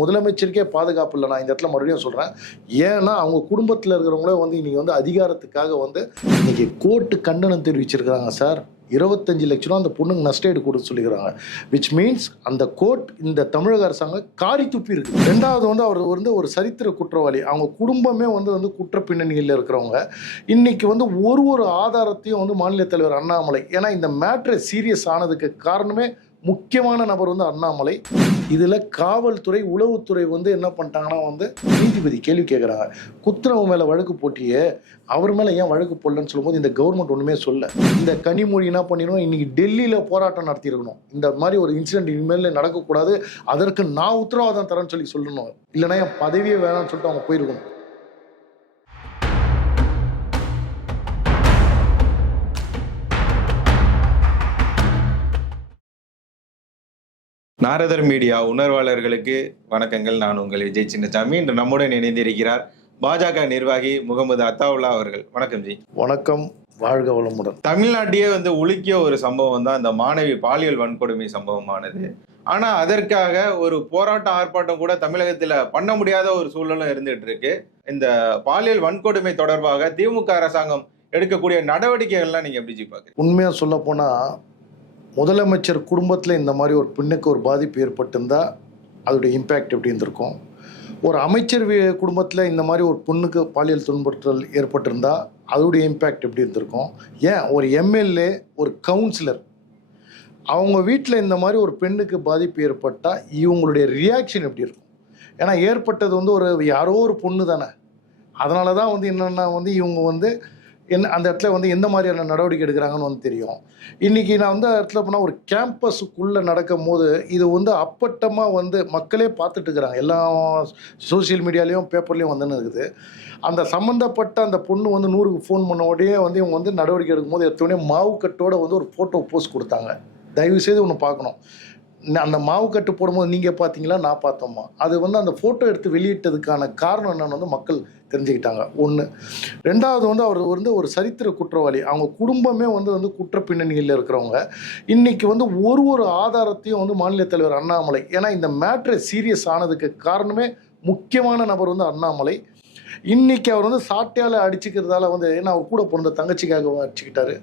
முதலமைச்சருக்கே பாதுகாப்பு இல்லை. நான் இந்த இடத்துல மறுபடியும் சொல்கிறேன் ஏன்னா அவங்க குடும்பத்தில் இருக்கிறவங்களே வந்து இன்றைக்கி வந்து அதிகாரத்துக்காக வந்து இன்றைக்கி கோர்ட்டு கண்டனம் தெரிவிச்சிருக்கிறாங்க சார். இருபத்தஞ்சு லட்ச ரூபா அந்த பொண்ணுங்க நஷ்டஈடு கொடுத்து சொல்லிக்கிறாங்க. விச் மீன்ஸ் அந்த கோர்ட் இந்த தமிழக அரசாங்கம் காரி துப்பி இருக்கு. ரெண்டாவது வந்து அவர் வந்து ஒரு சரித்திர குற்றவாளி. அவங்க குடும்பமே வந்து வந்து குற்ற பின்னணியில் இருக்கிறவங்க. இன்னைக்கு வந்து ஒரு ஒரு ஆதாரத்தையும் வந்து மாநில தலைவர் அண்ணாமலை. ஏன்னா இந்த மேட்ரு சீரியஸ் ஆனதுக்கு காரணமே முக்கியமான நபர் வந்து அண்ணாமலை. இதில் காவல்துறை உளவுத்துறை வந்து என்ன பண்ணிட்டாங்கன்னா வந்து நீதிபதி கேள்வி கேட்குறாங்க குத்துறவு மேலே வழக்கு போட்டியே அவர் மேலே ஏன் வழக்கு போடலன்னு சொல்லும்போது இந்த கவர்மெண்ட் ஒன்றுமே சொல்ல. இந்த கனிமொழி என்ன பண்ணிடணும் இன்னைக்கு டெல்லியில் போராட்டம் நடத்தியிருக்கணும். இந்த மாதிரி ஒரு இன்சிடென்ட் இனிமேல் நடக்கக்கூடாது. அதற்கு நான் உத்தரவாதம் தரேன்னு சொல்லி சொல்லணும். இல்லைன்னா என் பதவியே வேணாம்னு சொல்லிட்டு அவங்க போயிருக்கணும். நாரதர் மீடியா உணர்வாளர்களுக்கு வணக்கங்கள். நான் உங்கள் விஜய் சின்னசாமி. இன்று நம்முடன் இணைந்திருக்கிறார் பாஜக நிர்வாகி முகமது அத்தாவுல்லா அவர்கள். வணக்கம் ஜி. வணக்கம். வாழ்க வளமுடன். தமிழ்நாட்டையே வந்து உலுக்கிய ஒரு சம்பவம் தான் இந்த மாணவி பாலியல் வன்கொடுமை சம்பவமானது. ஆனா அதற்காக ஒரு போராட்டம் ஆர்ப்பாட்டம் கூட தமிழகத்துல பண்ண முடியாத ஒரு சூழலும் இருந்துட்டு இருக்கு இந்த பாலியல் வன்கொடுமை தொடர்பாக திமுக அரசாங்கம் எடுக்கக்கூடிய நடவடிக்கைகள்லாம் நீங்க எப்படி ஜி பாக்குறீங்க உண்மையாக சொல்ல போனால் முதலமைச்சர் குடும்பத்தில் இந்த மாதிரி ஒரு பெண்ணுக்கு ஒரு பாதிப்பு ஏற்பட்டிருந்தால் அதோடைய இம்பேக்ட் எப்படி இருந்திருக்கும்? ஒரு அமைச்சர் குடும்பத்தில் இந்த மாதிரி ஒரு பொண்ணுக்கு பாலியல் துன்புறுத்தல் ஏற்பட்டிருந்தால் அதோடைய இம்பேக்ட் எப்படி இருந்திருக்கும்? ஏன்? ஒரு எம்எல்ஏ ஒரு கவுன்சிலர் அவங்க வீட்டில் இந்த மாதிரி ஒரு பெண்ணுக்கு பாதிப்பு ஏற்பட்டால் இவங்களுடைய ரியாக்ஷன் எப்படி இருக்கும்? ஏன்னா ஏற்பட்டது வந்து ஒரு யாரோ ஒரு பொண்ணு தானே அதனால தான் வந்து என்னென்னா வந்து இவங்க வந்து என்ன அந்த இடத்துல வந்து எந்த மாதிரியான நடவடிக்கை எடுக்கிறாங்கன்னு வந்து தெரியும். இன்றைக்கி நான் வந்து அந்த இடத்துல போனால் ஒரு கேம்பஸுக்குள்ளே நடக்கும் போது இது வந்து அப்பட்டமாக வந்து மக்களே பார்த்துட்டு இருக்கிறாங்க. எல்லா சோஷியல் மீடியாலேயும் பேப்பர்லேயும் வந்துன்னு இருக்குது. அந்த சம்மந்தப்பட்ட அந்த பொண்ணு வந்து நூறுக்கு ஃபோன் பண்ண உடனே வந்து இவங்க வந்து நடவடிக்கை எடுக்கும்போது எடுத்தோடனே மாவுக்கட்டோட வந்து ஒரு ஃபோட்டோ போஸ்ட் கொடுத்தாங்க. தயவு செய்து ஒன்று பார்க்கணும் அந்த மாவு கட்டு போடும்போது நீங்கள் பார்த்தீங்களா நான் பார்த்தோமா? அது வந்து அந்த ஃபோட்டோ எடுத்து வெளியிட்டதுக்கான காரணம் என்னென்னு வந்து மக்கள் தெரிஞ்சுக்கிட்டாங்க. ஒன்று ரெண்டாவது வந்து அவர் வந்து ஒரு சரித்திர குற்றவாளி. அவங்க குடும்பமே வந்து வந்து குற்ற பின்னணியில் இருக்கிறவங்க. இன்னைக்கு வந்து ஒரு ஒரு ஆதாரத்தையும் வந்து மாநில தலைவர் அண்ணாமலை ஏன்னா இந்த மேட்ரு சீரியஸ் ஆனதுக்கு காரணமே முக்கியமான நபர் வந்து அண்ணாமலை. இன்னைக்கு அவர் வந்து சாட்டையால் அடிச்சுக்கிறதால வந்து ஏன்னா அவர் கூட பிறந்த தங்கச்சிக்காக அடிச்சுக்கிட்டாரு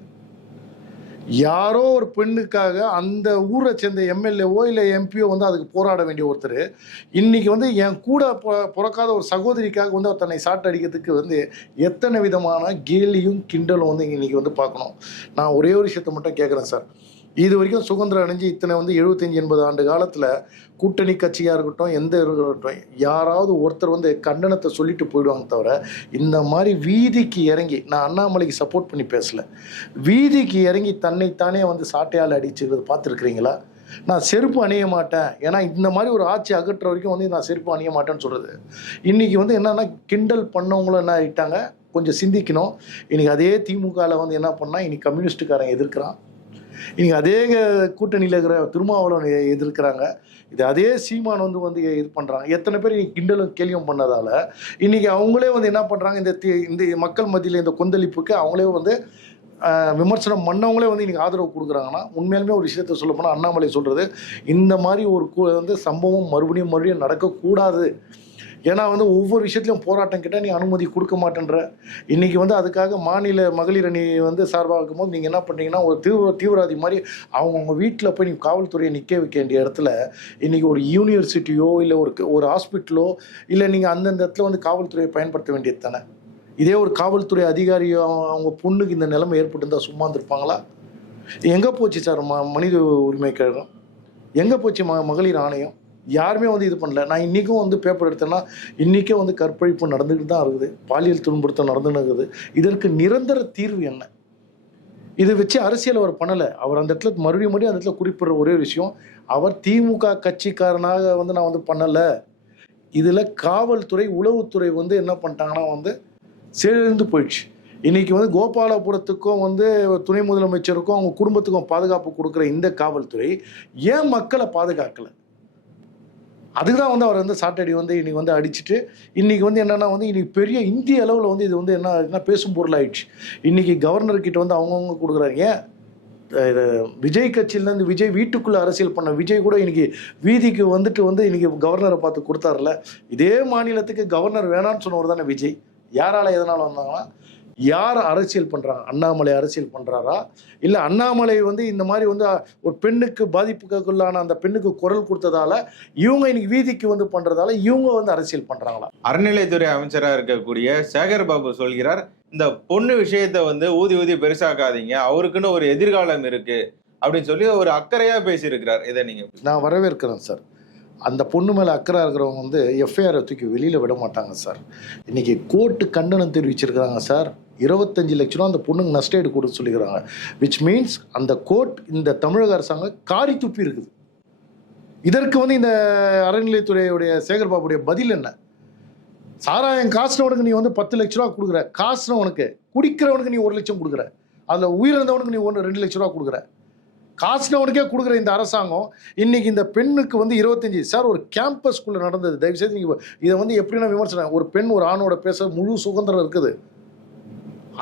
யாரோ ஒரு பெண்ணுக்காக அந்த ஊரை சேர்ந்த எம்எல்ஏவோ இல்லை எம்பியோ வந்து அதுக்கு போராட வேண்டிய ஒருத்தர். இன்னைக்கு வந்து என் கூட பிறக்காத ஒரு சகோதரிக்காக வந்து அவர் தன்னை சாட்டு அடிக்கிறதுக்கு வந்து எத்தனை விதமான கேலியும் கிண்டலும் வந்து இன்னைக்கு வந்து பார்க்கணும். நான் ஒரே ஒரு விஷயத்தை மட்டும் கேட்குறேன் சார். இது வரைக்கும் சுதந்திரம் அடைஞ்சு இத்தனை வந்து எழுபத்தஞ்சி எண்பது ஆண்டு காலத்தில் கூட்டணி கட்சியாக இருக்கட்டும் எந்த இருக்கட்டும் யாராவது ஒருத்தர் வந்து கண்டனத்தை சொல்லிட்டு போயிடுவாங்க தவிர இந்த மாதிரி வீதிக்கு இறங்கி நான் அண்ணாமலைக்கு சப்போர்ட் பண்ணி பேசல. வீதிக்கு இறங்கி தன்னைத்தானே வந்து சாட்டையால் அடிச்சுக்கிறது பார்த்துருக்குறீங்களா? நான் செருப்பு அணிய மாட்டேன். ஏன்னா இந்த மாதிரி ஒரு ஆட்சி அகற்ற வரைக்கும் வந்து நான் செருப்பு அணிய மாட்டேன்னு சொல்கிறது இன்றைக்கி வந்து என்னென்னா கிண்டல் பண்ணவங்களும் என்ன ஆகிட்டாங்க கொஞ்சம் சிந்திக்கணும். இன்றைக்கி அதே திமுகவில் வந்து என்ன பண்ணால் இன்னைக்கு கம்யூனிஸ்ட்டுக்காரன் எதிர்க்கிறான். இன்னைக்கு அதே கூட்டணியில் இருக்கிற திருமாவளவன் எதிர்க்கிறாங்க. இது அதே சீமான் வந்து வந்து இது பண்ணுறாங்க எத்தனை பேர் இன்னைக்கு கிண்டலும் கேள்வியும் பண்ணதால் இன்னைக்கு அவங்களே வந்து என்ன பண்ணுறாங்க இந்த இந்த மக்கள் மத்தியில் இந்த கொந்தளிப்புக்கு அவங்களே வந்து விமர்சனம் பண்ணவங்களே வந்து இன்றைக்கி ஆதரவு கொடுக்குறாங்கன்னா உண்மையாலுமே ஒரு விஷயத்த சொல்ல போனால் அண்ணாமலை சொல்கிறது இந்த மாதிரி ஒரு வந்து சம்பவம் மறுபடியும் மறுபடியும் நடக்கக்கூடாது. ஏன்னா வந்து ஒவ்வொரு விஷயத்துலையும் போராட்டம் கிட்ட நீ அனுமதி கொடுக்க மாட்டேன்ற. இன்னைக்கு வந்து அதுக்காக மாநில மகளிர் அணி வந்து சார்பாக இருக்கும்போது நீங்கள் என்ன பண்ணுறீங்கன்னா ஒரு தீவிர தீவிரவாதி மாதிரி அவங்கவுங்க வீட்டில் போய் நீ காவல்துறையை நிற்க வைக்க வேண்டிய இடத்துல இன்னைக்கு ஒரு யூனிவர்சிட்டியோ இல்லை ஒரு ஒரு ஹாஸ்பிட்டலோ இல்லை நீங்கள் அந்தந்த இடத்துல வந்து காவல்துறையை பயன்படுத்த வேண்டியது தானே? இதே ஒரு காவல்துறை அதிகாரியோ அவங்க பொண்ணுக்கு இந்த நிலைமை ஏற்பட்டிருந்தால் சும்மா இருந்திருப்பாங்களா? எங்கே போச்சு சார் ம மனித உரிமை கழகம் எங்கே போச்சு ம மகளிர் ஆணையம்? யாருமே வந்து இது பண்ணல. நான் இன்றைக்கும் வந்து பேப்பர் எடுத்தேன்னா இன்றைக்கும் வந்து கற்பழிப்பு நடந்துக்கிட்டு தான் இருக்குது. பாலியல் துன்புறுத்தல் நடந்துன்னு இருக்குது. இதற்கு நிரந்தர தீர்வு என்ன? இதை வச்சு அரசியல் அவர் பண்ணலை. அவர் அந்த இடத்துல மறுபடியும் மறுபடியும் அந்த இடத்துல குறிப்பிடுற ஒரே விஷயம். அவர் திமுக கட்சிக்காரனாக வந்து நான் வந்து பண்ணலை. இதில் காவல்துறை உளவுத்துறை வந்து என்ன பண்ணிட்டாங்கன்னா வந்து சேர்ந்து போயிடுச்சு. இன்றைக்கி வந்து கோபாலபுரத்துக்கும் வந்து துணை முதலமைச்சருக்கும் அவங்க குடும்பத்துக்கும் பாதுகாப்பு கொடுக்குற இந்த காவல்துறை ஏன் மக்களை பாதுகாக்கலை? அதுக்கு தான் வந்து அவர் வந்து சாட்டடி வந்து இன்றைக்கி வந்து அடிச்சுட்டு இன்றைக்கி வந்து என்னென்னா வந்து இன்றைக்கி பெரிய இந்திய அளவில் வந்து இது வந்து என்ன ஆகுதுன்னா பேசும் பொருளாயிடுச்சு. இன்றைக்கி கவர்னர்கிட்ட வந்து அவங்கவுங்க கொடுக்குறாங்க ஏன்? விஜய் கட்சியிலேருந்து விஜய் வீட்டுக்குள்ளே அரசியல் பண்ண விஜய் கூட இன்னைக்கு வீதிக்கு வந்துட்டு வந்து இன்னைக்கு கவர்னரை பார்த்து கொடுத்தாருல. இதே மாநிலத்துக்கு கவர்னர் வேணாம்னு சொன்னவர் தானே விஜய். யாரால எதனால வந்தாங்கன்னா யார் அரசியல் பண்றாங்க அண்ணாமலை அரசியல் பண்றாரா? இல்ல அண்ணாமலை வந்து இந்த மாதிரி வந்து ஒரு பெண்ணுக்கு பாதிப்புக்குள்ளான அந்த பெண்ணுக்கு குரல் கொடுத்ததால இவங்க இன்னைக்கு வீதிக்கு வந்து பண்றதால இவங்க வந்து அரசியல் பண்றாங்களா? அறநிலைத்துறை அமைச்சரா இருக்கக்கூடிய சேகர் பாபு சொல்கிறார் இந்த பொண்ணு விஷயத்தை வந்து ஊதி ஊதி பெருசாக்காதீங்க அவருக்குன்னு ஒரு எதிர்காலம் இருக்கு அப்படின்னு சொல்லி ஒரு அக்கறையா பேசியிருக்கிறார். இதை நீங்க நான் வரவேற்கிறேன் சார். அந்த பொண்ணு மேலே அக்கறை இருக்கிறவங்க வந்து எஃப்ஐஆரை தூக்கி வெளியில் விட மாட்டாங்க சார் இன்றைக்கி கோர்ட்டு கண்டனம் தெரிவிச்சிருக்கிறாங்க சார் இருபத்தஞ்சு லட்ச ரூபா அந்த பொண்ணுக்கு நஷ்டஈடு கொடுத்து சொல்லிக்கிறாங்க. விச் மீன்ஸ் அந்த கோர்ட் இந்த தமிழக அரசாங்கம் காரி துப்பி இருக்குது. இதற்கு வந்து இந்த அறநிலையத்துறையுடைய சேகர் பாபுடைய பதில் என்ன? சாராயம் காசுனவனுக்கு நீ வந்து பத்து லட்ச ரூபா கொடுக்குற. காசுனவனுக்கு குடிக்கிறவனுக்கு நீ ஒரு லட்சம் கொடுக்குற. அதில் உயிரிழந்தவனுக்கு நீ ஒன்று ரெண்டு லட்ச ரூபா கொடுக்குற. காசுனவனுக்கே கொடுக்குற இந்த அரசாங்கம் இன்னைக்கு இந்த பெண்ணுக்கு வந்து இருபத்தஞ்சி சார் ஒரு கேம்பஸ்குள்ளே நடந்தது. தயவுசெய்து நீங்கள் இதை வந்து எப்படின்னா விமர்சனம். ஒரு பெண் ஒரு ஆணோட பேச முழு சுதந்திரம் இருக்குது.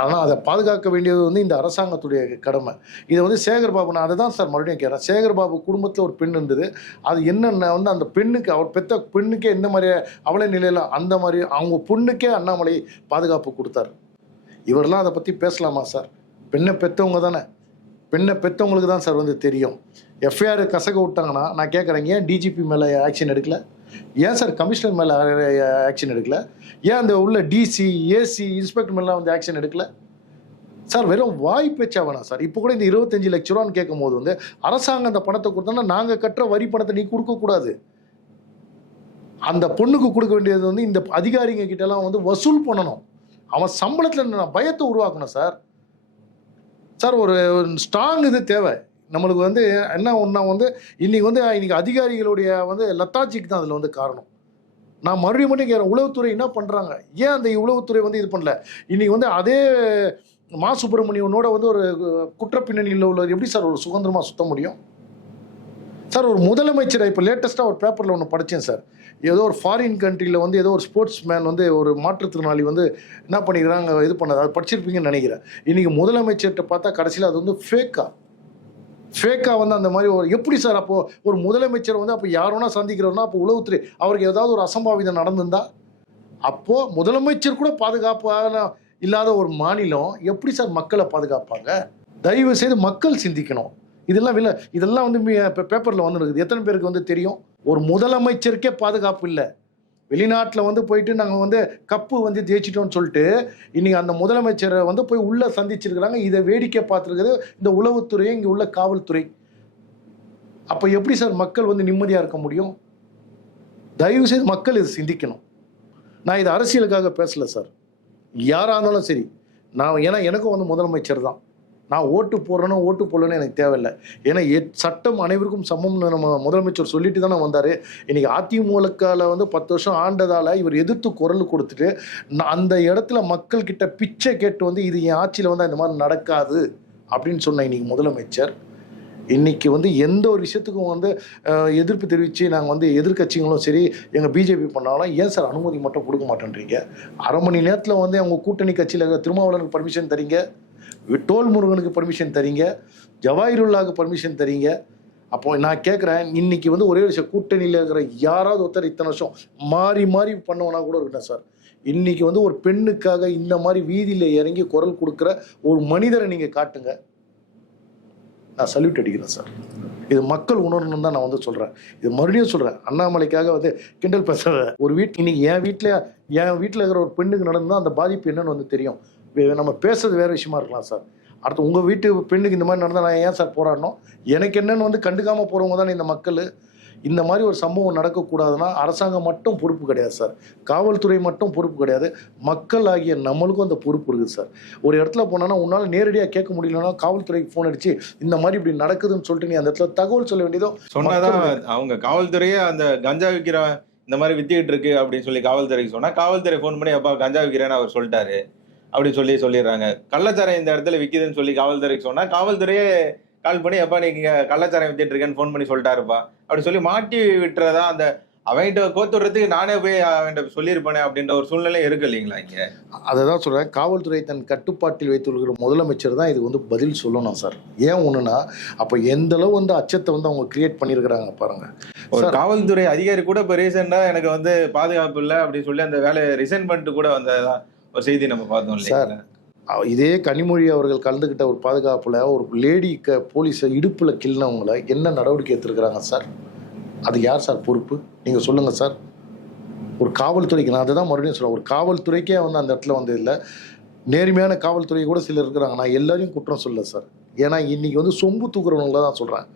ஆனால் அதை பாதுகாக்க வேண்டியது வந்து இந்த அரசாங்கத்துடைய கடமை. இதை வந்து சேகர் பாபு நான் அதை தான் சார் மறுபடியும் கேட்குறேன். சேகர் பாபு குடும்பத்தில் ஒரு பெண் இருந்தது. அது என்னென்ன வந்து அந்த பெண்ணுக்கு அவர் பெத்த பெண்ணுக்கே என்ன மாதிரி அவளை நிலையில் அந்த மாதிரி அவங்க பொண்ணுக்கே அண்ணாமலை பாதுகாப்பு கொடுத்தாரு. இவரெல்லாம் அதை பற்றி பேசலாமா சார்? பெண்ணை பெற்றவங்க தானே. பெண்ணை பெற்றவங்களுக்கு தான் சார் வந்து தெரியும். எஃப்ஐஆர் கசக்க விட்டாங்கன்னா நான் கேட்குறேன் ஏன் டிஜிபி மேலே ஆக்ஷன் எடுக்கல? ஏன் சார் கமிஷனர் மேலே ஆக்ஷன் எடுக்கல? ஏன் அந்த உள்ள டிசி ஏசி இன்ஸ்பெக்டர் மேலாம் வந்து ஆக்ஷன் எடுக்கல? சார் வெறும் வாய் பேச்சா வேணாம் சார். இப்போ கூட இந்த இருபத்தஞ்சு லட்ச ரூபான்னு கேட்கும் போது வந்து அரசாங்கம் அந்த பணத்தை கொடுத்தோன்னா நாங்கள் கட்டுற வரி பணத்தை நீ கொடுக்கக்கூடாது அந்த பொண்ணுக்கு கொடுக்க வேண்டியது வந்து இந்த அதிகாரிங்க கிட்டலாம் வந்து வசூல் பண்ணணும். அவன் சம்பளத்தில் பயத்தை உருவாக்கணும் சார். சார் ஒரு ஸ்ட்ராங் இது தேவை. நம்மளுக்கு வந்து என்ன ஒன்றா வந்து இன்னைக்கு வந்து இன்னைக்கு அதிகாரிகளுடைய வந்து லத்தாஜிக்கு தான் அதில் வந்து காரணம். நான் மறுபடியும் மட்டும் கேட்குறேன் உளவுத்துறை என்ன பண்ணுறாங்க ஏன் அந்த உளவுத்துறை வந்து இது பண்ணல? இன்னைக்கு வந்து அதே மா சுப்பிரமணியனோட வந்து ஒரு குற்றப்பின்னணியில் உள்ளவர் எப்படி சார் ஒரு சுதந்திரமாக சுத்த முடியும்? சார் ஒரு முதலமைச்சரை இப்போ லேட்டஸ்ட்டாக ஒரு பேப்பரில் ஒன்று படித்தேன் சார். ஏதோ ஒரு ஃபாரின் கண்ட்ரியில் வந்து ஏதோ ஒரு ஸ்போர்ட்ஸ் மேன் வந்து ஒரு மாற்றுத்திறனாளி வந்து என்ன பண்ணிக்கிறாங்க இது பண்ணது அது படிச்சிருப்பீங்கன்னு நினைக்கிறேன். இன்றைக்கி முதலமைச்சர்கிட்ட பார்த்தா கடைசியில் அது வந்து ஃபேக்கா ஃபேக்கா வந்து அந்த மாதிரி ஒரு எப்படி சார் அப்போது ஒரு முதலமைச்சர் வந்து அப்போ யாரோனா சந்திக்கிறோம்னா அப்போ உளவுத்துறை அவருக்கு ஏதாவது ஒரு அசம்பாவிதம் நடந்திருந்தா அப்போது முதலமைச்சர் கூட பாதுகாப்பான இல்லாத ஒரு மாநிலம் எப்படி சார் மக்களை பாதுகாப்பாங்க? தயவு செய்து மக்கள் சிந்திக்கணும். இதெல்லாம் இல்லை இதெல்லாம் வந்து பேப்பரில் வந்துருக்குது. எத்தனை பேருக்கு வந்து தெரியும்? ஒரு முதலமைச்சருக்கே பாதுகாப்பு இல்லை. வெளிநாட்டில் வந்து போயிட்டு நாங்கள் வந்து கப்பு வந்து ஜெயிச்சிட்டோம்னு சொல்லிட்டு இன்னைக்கு அந்த முதலமைச்சரை வந்து போய் உள்ளே சந்திச்சிருக்கிறாங்க. இதை வேடிக்கை பார்த்துருக்குது. இந்த உளவுத்துறை இங்கே உள்ள காவல்துறை. அப்போ எப்படி சார் மக்கள் வந்து நிம்மதியாக இருக்க முடியும்? தயவு செய்து மக்கள் இது சிந்திக்கணும். நான் இது அரசியலுக்காக பேசலை சார். யாராக இருந்தாலும் சரி. நான் ஏன்னா எனக்கும் வந்து முதலமைச்சர் தான். நான் ஓட்டு போடுறேனோ ஓட்டு போடலன்னு எனக்கு தேவையில்லை. ஏன்னா சட்டம் அனைவருக்கும் சமம்னு நம்ம முதலமைச்சர் சொல்லிட்டு தானே வந்தார். இன்னைக்கு அதிமுகவில் வந்து பத்து வருஷம் ஆண்டதால் இவர் எதிர்த்து குரல் கொடுத்துட்டு நான் அந்த இடத்துல மக்கள் கிட்ட பிச்சை கேட்டு வந்து இது என் ஆட்சியில் வந்து இந்த மாதிரி நடக்காது அப்படின்னு சொன்ன இன்றைக்கி முதலமைச்சர். இன்றைக்கி வந்து எந்த ஒரு விஷயத்துக்கும் வந்து எதிர்ப்பு தெரிவித்து நாங்கள் வந்து எதிர்க்கட்சிகளும் சரி எங்கள் பிஜேபி பண்ணாலும் ஏன் சார் அனுமதி மட்டும் கொடுக்க மாட்டேன்றீங்க? அரை மணி நேரத்தில் வந்து அவங்க கூட்டணி கட்சியில் இருக்கிற திருமாவளவனுக்கு பர்மிஷன் தரீங்க? டோல் முருகனுக்கு பர்மிஷன் தரீங்க ஜவாஹிருல்லாவுக்கு பர்மிஷன் தரீங்க. அப்போ நான் கேட்குறேன் இன்னைக்கு வந்து ஒரே விஷயம் கூட்டணியில் இருக்கிற யாராவது ஒருத்தர் இத்தனை வருஷம் மாறி மாறி பண்ணவனா கூட இருக்கட்டும் சார். இன்னைக்கு வந்து ஒரு பெண்ணுக்காக இந்த மாதிரி வீதியில் இறங்கி குரல் கொடுக்குற ஒரு மனிதரை நீங்கள் காட்டுங்க. நான் சல்யூட் அடிக்கிறேன் சார். இது மக்கள் உணரணும் தான் நான் வந்து சொல்கிறேன் இது மறுபடியும் சொல்கிறேன் அண்ணாமலைக்காக வந்து கிண்டல் பேசுகிற ஒரு வீட் இன்னைக்கு என் வீட்டில் என் வீட்டில் இருக்கிற ஒரு பெண்ணுக்கு நடந்தால் அந்த பாதிப்பு என்னன்னு வந்து தெரியும். நம்ம பேசுறது வேற விஷயமா இருக்கலாம் சார். அடுத்து உங்கள் வீட்டு பெண்ணுக்கு இந்த மாதிரி நடந்தால் நான் ஏன் சார் போராடணும்? எனக்கு என்னன்னு வந்து கண்டுக்காமல் போகிறவங்க தானே இந்த மக்கள். இந்த மாதிரி ஒரு சம்பவம் நடக்கக்கூடாதுன்னா அரசாங்கம் மட்டும் பொறுப்பு கிடையாது சார். காவல்துறை மட்டும் பொறுப்பு கிடையாது. மக்கள் ஆகிய நம்மளுக்கும் அந்த பொறுப்பு இருக்குது சார். ஒரு இடத்துல போனோன்னா உன்னால் நேரடியாக கேட்க முடியலன்னா காவல்துறைக்கு ஃபோன் அடிச்சு இந்த மாதிரி இப்படி நடக்குதுன்னு சொல்லிட்டு நீ அந்த இடத்துல தகவல் சொல்ல வேண்டியதோ சொன்னாதான் அவங்க காவல்துறையே அந்த கஞ்சா விற்கிற இந்த மாதிரி வித்திக்கிட்டு இருக்கு அப்படின்னு சொல்லி காவல்துறைக்கு சொன்னா காவல்துறை ஃபோன் பண்ணி அப்பா கஞ்சா விற்கிறேன்னு அவர் சொல்லிட்டாரு. அப்படி சொல்லி சொல்லிடுறாங்க. கள்ளச்சாரம் இந்த இடத்துல விக்குதுன்னு சொல்லி காவல்துறைக்கு சொன்னா காவல்துறையே கால் பண்ணி எப்பா நீங்க கள்ளச்சாரம் வித்துட்டு இருக்கேன்னு ஃபோன் பண்ணி சொல்லிட்டாருப்பா. அப்படி சொல்லி மாட்டி விட்டுறதா அந்த அவன்கிட்ட கோத்துடுறதுக்கு நானே போய் அவன்கிட்ட சொல்லியிருப்பேனே அப்படின்ற ஒரு சூழ்நிலை இருக்கு இல்லைங்களா இங்க? அதை தான் சொல்கிறேன் காவல்துறை தன் கட்டுப்பாட்டில் வைத்துள்ள முதலமைச்சர் தான் இது வந்து பதில் சொல்லணும் சார். ஏன் ஒன்றுனா அப்போ எந்த அளவு வந்து அச்சத்தை வந்து அவங்க கிரியேட் பண்ணியிருக்கிறாங்க பாருங்க. ஒரு. காவல்துறை அதிகாரி கூட இப்ப ரீசெண்டா எனக்கு வந்து பாதுகாப்பு இல்லை அப்படின்னு சொல்லி அந்த வேலையை ரிசைன் பண்ணிட்டு கூட வந்த ஒரு செய்தி நம்ம பார்த்தோம் சார் இதே கனிமொழி அவர்கள் கலந்துக்கிட்ட ஒரு பாதுகாப்பில் ஒரு லேடி க போலீஸை இடுப்பில் கிள்ளினவங்கள என்ன நடவடிக்கை எடுத்துருக்குறாங்க சார்? அது யார் சார் பொறுப்பு? நீங்கள் சொல்லுங்கள் சார். ஒரு காவல்துறைக்கு நான் அதை தான் மறுபடியும் சொல்கிறேன் ஒரு காவல்துறைக்கே வந்து அந்த இடத்துல வந்து இல்லை. நேர்மையான காவல்துறை கூட சிலர் இருக்கிறாங்க. நான் எல்லாரையும் குற்றம் சொல்ல சார். ஏன்னா இன்றைக்கி வந்து சொம்பு தூக்குறவங்கள தான் சொல்கிறேன்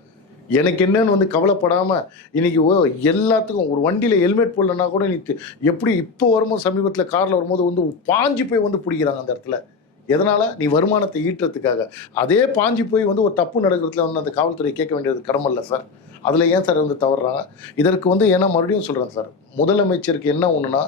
எனக்கு என்னன்னு வந்து கவலைப்படாமல் இன்னைக்கு ஓ- எல்லாத்துக்கும் ஒரு வண்டியில் ஹெல்மெட் போடலன்னா கூட நீ எப்படி இப்போ வரும்போது சமீபத்தில் காரில் வரும்போது வந்து பாஞ்சு போய் வந்து பிடிக்கிறாங்க அந்த இடத்துல. எதனால்? நீ வருமானத்தை ஈட்டுறதுக்காக. அதே பாஞ்சு போய் வந்து ஒரு தப்பு நடக்கிறதுல வந்து அந்த காவல்துறை கேட்க வேண்டியது கடமை இல்லை சார். அதில் ஏன் சார் வந்து தவறுறாங்க? இதற்கு வந்து ஏன்னா மறுபடியும் சொல்கிறேன் சார். முதலமைச்சருக்கு என்ன ஒன்றுனா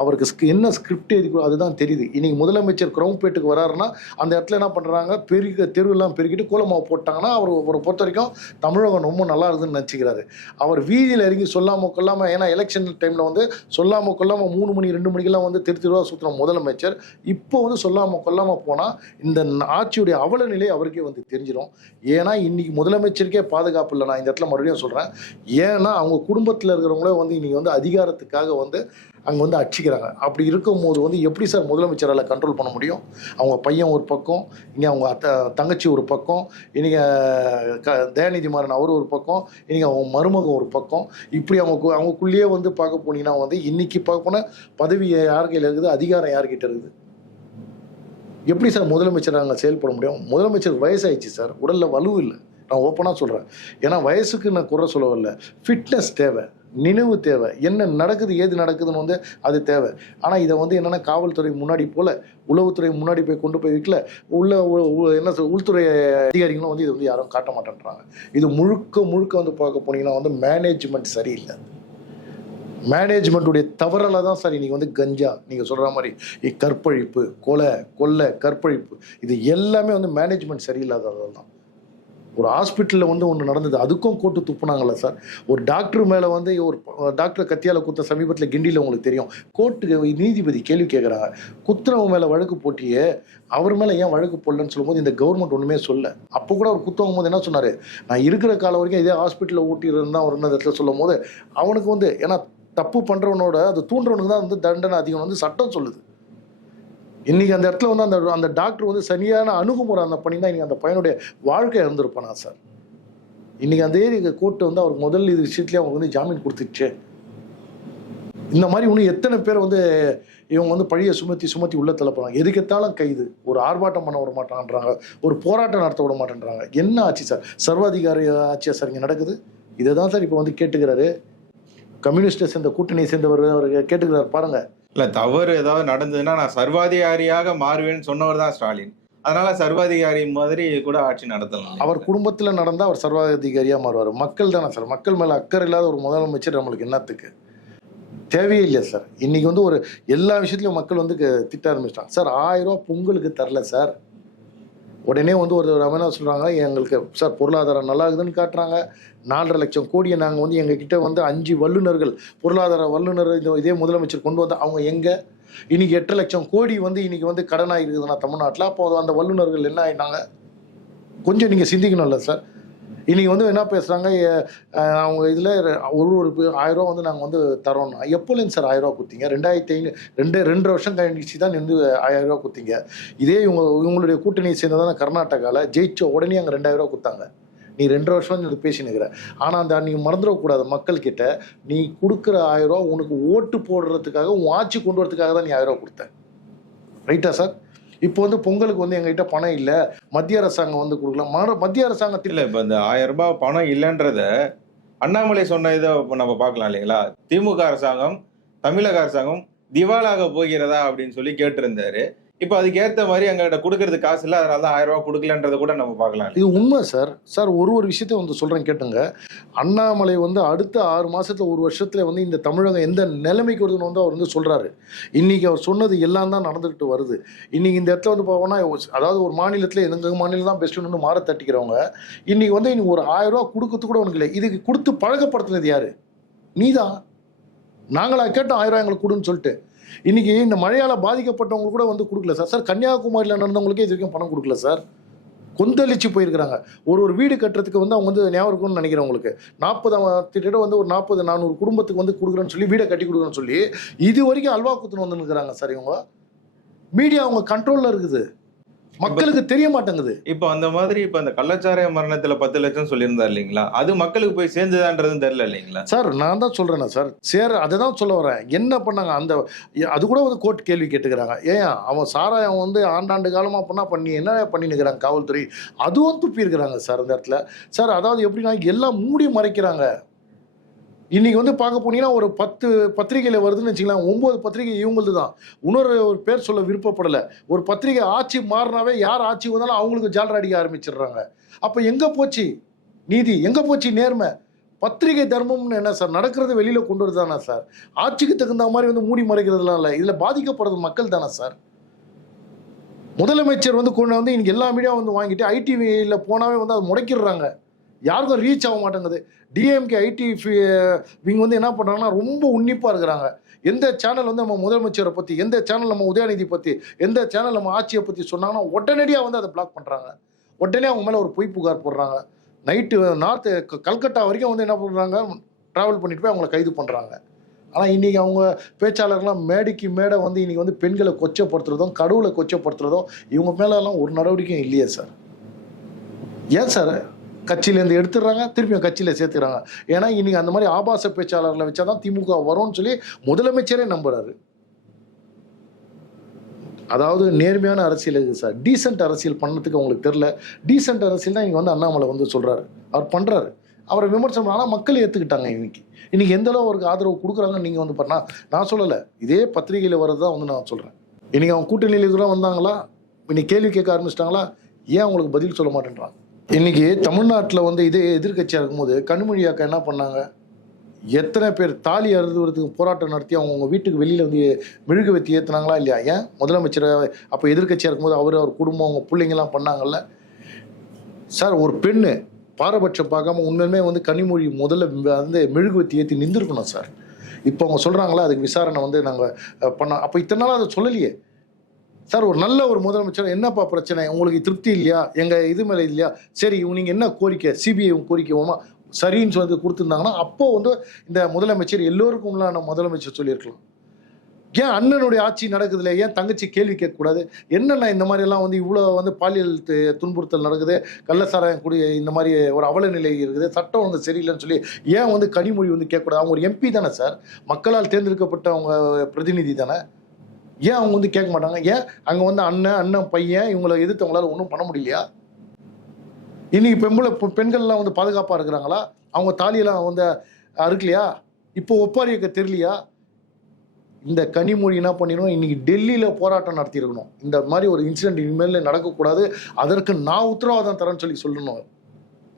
அவருக்கு என்ன ஸ்கிரிப்ட் எதுக்கோ அதுதான் தெரியுது. இன்னைக்கு முதலமைச்சர் குரவும்பேட்டுக்கு வராருன்னா அந்த இடத்துல என்ன பண்ணுறாங்க பெருக தெருவெல்லாம் பெருக்கிட்டு கோலமாவு போட்டாங்கன்னா அவர் அவரை பொறுத்த வரைக்கும் தமிழகம் ரொம்ப நல்லா இருக்குதுன்னு நினச்சிக்கிறாரு. அவர் வீதியில் இறங்கி சொல்லாமல் கொள்ளாமல் ஏன்னா எலெக்ஷன் டைமில் வந்து சொல்லாமல் கொள்ளாமல் மூணு மணி ரெண்டு மணிக்கெல்லாம் வந்து திரு தெருவா சுற்றுற முதலமைச்சர் இப்போ வந்து சொல்லாமல் கொள்ளாமல் போனால் இந்த ஆட்சியுடைய அவல நிலை அவருக்கே வந்து தெரிஞ்சிடும் ஏன்னா இன்னைக்கு முதலமைச்சருக்கே பாதுகாப்பு இல்லை. நான் இந்த இடத்துல மறுபடியும் சொல்கிறேன் ஏன்னா அவங்க குடும்பத்தில் இருக்கிறவங்களே வந்து இன்னைக்கு வந்து அதிகாரத்துக்காக வந்து அங்கே வந்து அடிச்சுக்கிறாங்க. அப்படி இருக்கும்போது வந்து எப்படி சார் முதலமைச்சரால் கண்ட்ரோல் பண்ண முடியும்? அவங்க பையன் ஒரு பக்கம் இங்கே அவங்க அத்த தங்கச்சி ஒரு பக்கம் இன்றைக்கி க தயாநிதி மாறன் அவர் ஒரு பக்கம் இன்றைக்கி அவங்க மருமகன் ஒரு பக்கம். இப்படி அவங்க அவங்களுக்குள்ளேயே வந்து பார்க்க போனீங்கன்னா வந்து இன்றைக்கி பார்க்க போனால் பதவி யார் கையில் இருக்குது? அதிகாரம் யார்கிட்ட இருக்குது? எப்படி சார் முதலமைச்சர் அங்கே செயல்பட முடியும்? முதலமைச்சர் வயசாயிடுச்சு சார். உடலில் வலு இல்லை. நான் ஓப்பனாக சொல்கிறேன் ஏன்னா வயசுக்கு நான் குறை சொல்லவில்லை. ஃபிட்னஸ் தேவை. நினைவு தேவை. என்ன நடக்குது ஏது நடக்குதுன்னு வந்து அது தேவை. ஆனால் இதை வந்து என்னென்னா காவல்துறை முன்னாடி போல் உளவுத்துறை முன்னாடி போய் கொண்டு போய் வைக்கல. உள்ள என்ன சொல் உள்துறை அதிகாரிகளும் வந்து இதை வந்து யாரும் காட்ட மாட்டேன்றாங்க. இது முழுக்க முழுக்க வந்து பார்க்க போனீங்கன்னா வந்து மேனேஜ்மெண்ட் சரியில்லை. மேனேஜ்மெண்ட்டுடைய தவறலாக தான் சார் இன்றைக்கி வந்து கஞ்சா. நீங்கள் சொல்கிற மாதிரி கற்பழிப்பு கொலை கொள்ளை கற்பழிப்பு. இது எல்லாமே வந்து மேனேஜ்மெண்ட் சரியில்லாததால் தான். ஒரு ஹாஸ்பிட்டலில் வந்து ஒன்று நடந்தது. அதுக்கும் கூட்டு துப்புனாங்கல்ல சார். ஒரு டாக்டர் மேலே வந்து ஒரு டாக்டர் கத்தியால் குத்த சமீபத்தில் கிண்டியில் உங்களுக்கு தெரியும். கோர்ட்டுக்கு நீதிபதி கேள்வி கேட்குறாங்க குத்துறவங்க மேலே வழக்கு போட்டியே அவர் மேலே ஏன் வழக்கு போடலன்னு சொல்லும்போது இந்த கவர்மெண்ட் ஒன்றுமே சொல்ல. அப்போ கூட அவர் குத்தவங்க போது என்ன சொன்னார்? நான் இருக்கிற காலம் வரைக்கும் இதே ஹாஸ்பிட்டலில் ஊட்டியிருந்தா அவர் என்ன இடத்துல சொல்லும் போது அவனுக்கு வந்து ஏன்னா தப்பு பண்ணுறவனோட அது தூண்டுறவனுக்கு தான் வந்து தண்டனை அதிகம் வந்து சட்டம் சொல்லுது. இன்னைக்கு அந்த இடத்துல வந்து அந்த அந்த டாக்டர் வந்து சரியான அணுகுமுறை அந்த பண்ணி தான் அந்த பையனுடைய வாழ்க்கை இறந்துருப்பானா சார்? இன்றைக்கி அந்த ஏரி கோர்ட்டு வந்து அவருக்கு முதல் இது விஷயத்துலேயே அவங்க வந்து ஜாமீன் கொடுத்துருச்சு இந்த மாதிரி இன்னும் எத்தனை பேர் வந்து இவங்க வந்து பழைய சுமத்தி சுமத்தி உள்ள தள்ளப்படுறாங்க. எதுக்கெத்தாலும் கைது ஒரு ஆர்ப்பாட்டம் பண்ண விட மாட்டான்றாங்க. ஒரு போராட்டம் நடத்த விட மாட்டேன்றாங்க. என்ன ஆச்சு சார்? சர்வாதிகாரி ஆட்சியா சார் இங்கே நடக்குது? இதை தான் சார் இப்போ வந்து கேட்டுக்கிறாரு. கம்யூனிஸ்டை சேர்ந்த கூட்டணியை சேர்ந்தவர் அவர் கேட்டுக்கிறார். பாருங்கள் இல்ல தவறு ஏதாவது நடந்ததுன்னா நான் சர்வாதிகாரியாக மாறுவேன்னு சொன்னவர் தான் ஸ்டாலின். அதனால சர்வாதிகாரி மாதிரி கூட ஆட்சி நடத்தலாம். அவர் குடும்பத்தில் நடந்தால் அவர் சர்வாதிகாரியாக மாறுவார். மக்கள் தானே சார். மக்கள் மேலே அக்கறை இல்லாத ஒரு முதலமைச்சர் நம்மளுக்கு என்னத்துக்கு? தேவையே இல்லை சார். இன்னைக்கு வந்து ஒரு எல்லா விஷயத்துலையும் மக்கள் வந்து திட்ட ஆரம்பிச்சிட்டாங்க. சார் ஆயிரம் ரூபா பொங்கலுக்கு தரல சார். உடனே வந்து ஒரு என்ன சொல்கிறாங்க எங்களுக்கு சார் பொருளாதாரம் நல்லா இருக்குதுன்னு காட்டுறாங்க. நாலரை லட்சம் கோடியை நாங்கள் வந்து எங்ககிட்ட வந்து அஞ்சு வல்லுநர்கள் பொருளாதார வல்லுநர் இந்த இதே முதலமைச்சர் கொண்டு வந்து அவங்க எங்கே? இன்னைக்கு எட்டு லட்சம் கோடி வந்து இன்னைக்கு வந்து கடனாக இருக்குதுன்னா தமிழ்நாட்டில் அப்போது அந்த வல்லுநர்கள் என்ன ஆயிட்டாங்க? கொஞ்சம் நீங்கள் சிந்திக்கணும்ல சார். இன்னைக்கு வந்து என்ன பேசுகிறாங்க அவங்க இதில் ஒரு ஒரு பே- ஆயிரம் ரூபா வந்து நாங்கள் வந்து தரோம். எப்போலேருந்து சார் ஆயிரம் ரூபா கொடுத்தீங்க? ரெண்டாயிரத்தி ஐநூறு ரெண்டு ரெண்டு வருஷம் கழிச்சு தான் நின்று ஆயிரம் ரூபா கொடுத்தீங்க. இதே இவங்க இவங்களுடைய கூட்டணியை சேர்ந்ததான கர்நாடகாவில் ஜெயிச்ச உடனே அங்கே ரெண்டாயிரம் ரூபா கொடுத்தாங்க. நீ ரெண்டு வருஷம் இது பேசினுக்கிற. ஆனால் அந்த நீ மறந்துடக்கூடாது மக்கள்கிட்ட. நீ கொடுக்குற ஆயிரம் ரூபா உனக்கு ஓட்டு போடுறதுக்காக உன் ஆட்சி கொண்டு வரதுக்காக தான் நீ ஆயிரம் ரூபா கொடுத்த. ரைட்டா சார்? இப்போ வந்து பொங்கலுக்கு வந்து எங்ககிட்ட பணம் இல்லை. மத்திய அரசாங்கம் வந்து கொடுக்கலாம். மத்திய அரசாங்கத்தில் இல்லை இப்போ இந்த ஆயிரம் ரூபாய் பணம் இல்லைன்றத அண்ணாமலை சொன்ன இதை நம்ம பார்க்கலாம் இல்லைங்களா? திமுக அரசாங்கம் தமிழக அரசாங்கம் திவாலாக போகிறதா அப்படின்னு சொல்லி கேட்டிருந்தாரு. இப்ப அதுக்கு ஏத்த மாதிரி எங்கள்கிட்ட கொடுக்கறது காசு இல்ல அதனால தான் ஆயிரம் ரூபா கொடுக்கலன்றத கூட நம்ம பார்க்கலாம். இது உண்மை சார். சார் ஒரு ஒரு விஷயத்த வந்து சொல்கிறேன் கேட்டுங்க. அண்ணாமலை வந்து அடுத்த ஆறு மாசத்துல ஒரு வருஷத்துல வந்து இந்த தமிழகம் எந்த நிலைமைக்கு வருதுன்னு வந்து அவர் வந்து சொல்றாரு. இன்னைக்கு அவர் சொன்னது எல்லாம் தான் நடந்துகிட்டு வருது. இன்னைக்கு இந்த இடத்துல வந்து பார்த்தோம்னா அதாவது ஒரு மாநிலத்தில் எங்கள் மாநிலம் தான் பெஸ்ட்டுன்னு மாற தட்டிக்கிறவங்க இன்னைக்கு வந்து இன்னைக்கு ஒரு ஆயிரம் ரூபா கொடுக்கறது கூட உனக்கு இல்லை. இதுக்கு கொடுத்து பழக்கப்படுத்துனது யாரு? நீதான். நாங்களா கேட்டோம் ஆயிரம் எங்களுக்கு கொடுன்னு சொல்லிட்டு. இன்னைக்கு இந்த மழையால் பாதிக்கப்பட்டவங்க கூட வந்து கொடுக்கல சார். சார் கன்னியாகுமரியில் நடந்தவங்களுக்கே இது வரைக்கும் பணம் கொடுக்கல சார். கொந்தளிச்சு போயிருக்கிறாங்க. ஒரு ஒரு வீடு கட்டுறதுக்கு வந்து அவங்க வந்து ஞாபகம் இருக்கும்னு நினைக்கிறேன் உங்களுக்கு. நாற்பது திட்ட வந்து ஒரு நாற்பது நானூறு குடும்பத்துக்கு வந்து கொடுக்குறேன்னு சொல்லி வீடை கட்டி கொடுக்குறேன்னு சொல்லி இது வரைக்கும் அல்வா குத்துன்னு வந்து நிற்கிறாங்க சார் இவங்க. மீடியா அவங்க கண்ட்ரோலில் இருக்குது. மக்களுக்கு தெரிய மாட்டேங்குது இப்போ அந்த மாதிரி இப்போ அந்த கள்ளச்சாராய மரணத்துல பத்து லட்சம் சொல்லியிருந்தார் இல்லைங்களா? அது மக்களுக்கு போய் சேர்ந்துதான்றதும் தெரியல இல்லைங்களா? சார் நான் தான் சொல்கிறேனே சார். சேர் அதை தான் சொல்ல வரேன். என்ன பண்ணாங்க? அந்த அது கூட வந்து கோர்ட் கேள்வி கேட்டுக்கிறாங்க. ஏன்? அவன் சாராயம் வந்து ஆண்டாண்டு காலமாக பண்ணா பண்ணி என்ன பண்ணினுக்கிறாங்க காவல்துறை. அதுவும் துப்பியிருக்கிறாங்க சார் அந்த இடத்துல. சார் அதாவது எப்படின்னா எல்லாம் மூடி மறைக்கிறாங்க. இன்னைக்கு வந்து பார்க்க போனீங்கன்னா ஒரு பத்து பத்திரிகையில் வருதுன்னு வச்சுக்கலாம் ஒம்பது பத்திரிகை இவங்களது தான். இன்னொரு ஒரு பேர் சொல்ல விருப்பப்படலை. ஒரு பத்திரிகை ஆட்சி மாறினாவே யார் ஆட்சி வந்தாலும் அவங்களுக்கு ஜாலர் அடிக்க ஆரம்பிச்சிடுறாங்க. அப்போ எங்கே போச்சு? நீதி எங்கே போச்சு நேர்மை? பத்திரிகை தர்மம்னு என்ன சார்? நடக்கிறது வெளியில் கொண்டு வருதானா சார்? ஆட்சிக்கு தகுந்த மாதிரி வந்து மூடி மறைக்கிறதுலாம் இல்லை. இதில் பாதிக்கப்படுறது மக்கள் தானே சார்? முதலமைச்சர் வந்து கொண்டு வந்து இன்னைக்கு எல்லா மீடியாவும் வந்து வாங்கிட்டு ஐடிவியில் போனாவே வந்து அதை முடக்கிடுறாங்க. யாருக்கும் ரீச் ஆக மாட்டேங்குது. டிஎம்கே ஐடி இவங்க வந்து என்ன பண்ணுறாங்கன்னா ரொம்ப உன்னிப்பாக இருக்கிறாங்க. எந்த சேனல் வந்து நம்ம முதலமைச்சரை பற்றி எந்த சேனல் நம்ம உதயநிதி பற்றி எந்த சேனல் நம்ம ஆட்சியை பற்றி சொன்னாங்கன்னா உடனடியாக வந்து அதை பிளாக் பண்ணுறாங்க உடனே அவங்க மேலே ஒரு பொய் புகார் போடுறாங்க. நைட்டு நார்த்து கல்கட்டா வரைக்கும் வந்து என்ன பண்ணுறாங்க ட்ராவல் பண்ணிட்டு போய் அவங்கள கைது பண்ணுறாங்க ஆனால் இன்றைக்கி அவங்க பேச்சாளர்லாம் மேடைக்கு மேடை வந்து இன்றைக்கி வந்து பெண்களை கொச்சப்படுத்துறதும் கடவுளை கொச்சப்படுத்துறதும் இவங்க மேலெல்லாம் ஒரு நடவடிக்கையும் இல்லையே சார். ஏன் சார்? கட்சியிலேருந்து எடுத்துடுறாங்க திருப்பியும் கட்சியில் சேர்த்துக்கிறாங்க. ஏன்னா இன்னைக்கு அந்த மாதிரி ஆபாச பேச்சாளர்களை வச்சா தான் திமுக வரும்னு சொல்லி முதலமைச்சரே நம்புறாரு. அதாவது நேர்மையான அரசியல் இருக்குது சார்? டீசென்ட் அரசியல் பண்ணதுக்கு அவங்களுக்கு தெரில டீசென்ட் அரசியல் தான் இங்கே வந்து அண்ணாமலை வந்து சொல்கிறாரு அவர் பண்ணுறாரு அவரை விமர்சனம் ஆனால் மக்கள் ஏற்றுக்கிட்டாங்க இன்னைக்கு. இன்னைக்கு எந்த அளவு அவருக்கு ஆதரவு கொடுக்குறாங்கன்னு நீங்கள் வந்து பண்ணால் நான் சொல்லலை. இதே பத்திரிகையில் வர்றது தான் வந்து நான் சொல்கிறேன் இன்னைக்கு அவங்க கூட்டணியில் இருக்கிற வந்தாங்களா? இன்னைக்கு கேள்வி கேட்க ஆரம்பிச்சிட்டாங்களா? ஏன் அவங்களுக்கு பதில் சொல்ல மாட்டேன்றாங்க? இன்னைக்கு தமிழ்நாட்டில் வந்து இதே எதிர்க்கட்சியாக இருக்கும்போது கண்மொழி அக்கா என்ன பண்ணாங்க? எத்தனை பேர் தாலி அறுதுவதுக்கு போராட்டம் நடத்தி அவங்க வீட்டுக்கு வெளியில் வந்து மெழுகு வெத்தி ஏற்றுனாங்களா இல்லையா? ஏன்? முதலமைச்சர் அப்போ எதிர்க்கட்சியாக இருக்கும்போது அவர் அவர் குடும்பம் அவங்க பிள்ளைங்கலாம் பண்ணாங்கல்ல? சார் ஒரு பெண்ணு பாரபட்சம் பார்க்காம உண்மையுமே வந்து கனிமொழி முதல்ல வந்து மெழுகுவத்தி ஏற்றி நின்றுருக்கணும் சார். இப்போ அவங்க சொல்கிறாங்களா அதுக்கு விசாரணை வந்து நாங்கள் பண்ண அப்போ இத்தனை நாள் அதை சொல்லலையே. சார் ஒரு நல்ல ஒரு முதலமைச்சர் என்னப்பா பிரச்சனை? உங்களுக்கு திருப்தி இல்லையா? எங்கள் இது மேலே இல்லையா? சரி நீங்கள் என்ன கோரிக்கை? சிபிஐ கோரிக்கை சரின்னு சொல்லி கொடுத்துருந்தாங்கன்னா அப்போ வந்து இந்த முதலமைச்சர் எல்லோருக்கும் உள்ளான முதலமைச்சர் சொல்லியிருக்கலாம். ஏன் அண்ணனுடைய ஆட்சி நடக்குதுல? ஏன் தங்கச்சி கேள்வி கேட்கக்கூடாது? என்னென்ன இந்த மாதிரி எல்லாம் வந்து இவ்வளோ வந்து பாலியல் துன்புறுத்தல் நடக்குது? கள்ளசாராயம் கூடிய இந்த மாதிரி ஒரு அவல நிலை இருக்குது. சட்டம் வந்து சரியில்லைன்னு சொல்லி ஏன் வந்து கனிமொழி வந்து கேட்கக்கூடாது? அவங்க ஒரு எம்பி தானே சார்? மக்களால் தேர்ந்தெடுக்கப்பட்ட அவங்க பிரதிநிதி தானே? ஏன் அவங்க வந்து கேட்க மாட்டாங்க? ஏன் அங்கே வந்து அண்ணன் அண்ணன் பையன் இவங்களை எதிர்த்து அவங்களால ஒன்றும் பண்ண முடியலையா? இன்னைக்கு பெண்களை பெண்கள்லாம் வந்து பாதுகாப்பாக இருக்கிறாங்களா? அவங்க தாலியெல்லாம் வந்து அறுக்கலையா? இப்போ ஒப்பாரிக்க தெரியலையா? இந்த கனிமொழி என்ன பண்ணிடணும்? இன்னைக்கு டெல்லியில் போராட்டம் நடத்தியிருக்கணும். இந்த மாதிரி ஒரு இன்சிடென்ட் இனிமேல் நடக்கக்கூடாது. அதற்கு நான் உத்தரவாதம் தரேன்னு சொல்லி சொல்லணும்.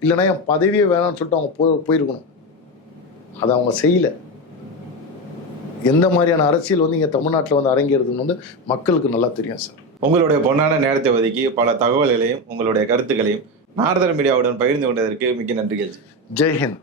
இல்லைன்னா என் பதவியே வேணாம்னு சொல்லிட்டு அவங்க போய் போயிருக்கணும். அதை அவங்க செய்யலை. எந்த மாதிரியான அரசியல் வந்து இங்கே தமிழ்நாட்டில் வந்து அரங்கேறுதுன்னு வந்து மக்களுக்கு நல்லா தெரியும் சார். உங்களுடைய பொன்னான நேரத்தை ஒதுக்கி பல தகவல்களையும் உங்களுடைய கருத்துக்களையும் நாரதர் மீடியாவுடன் பகிர்ந்து கொண்டதற்கு மிக்க நன்றிகள் ஜெய்ஹிந்த்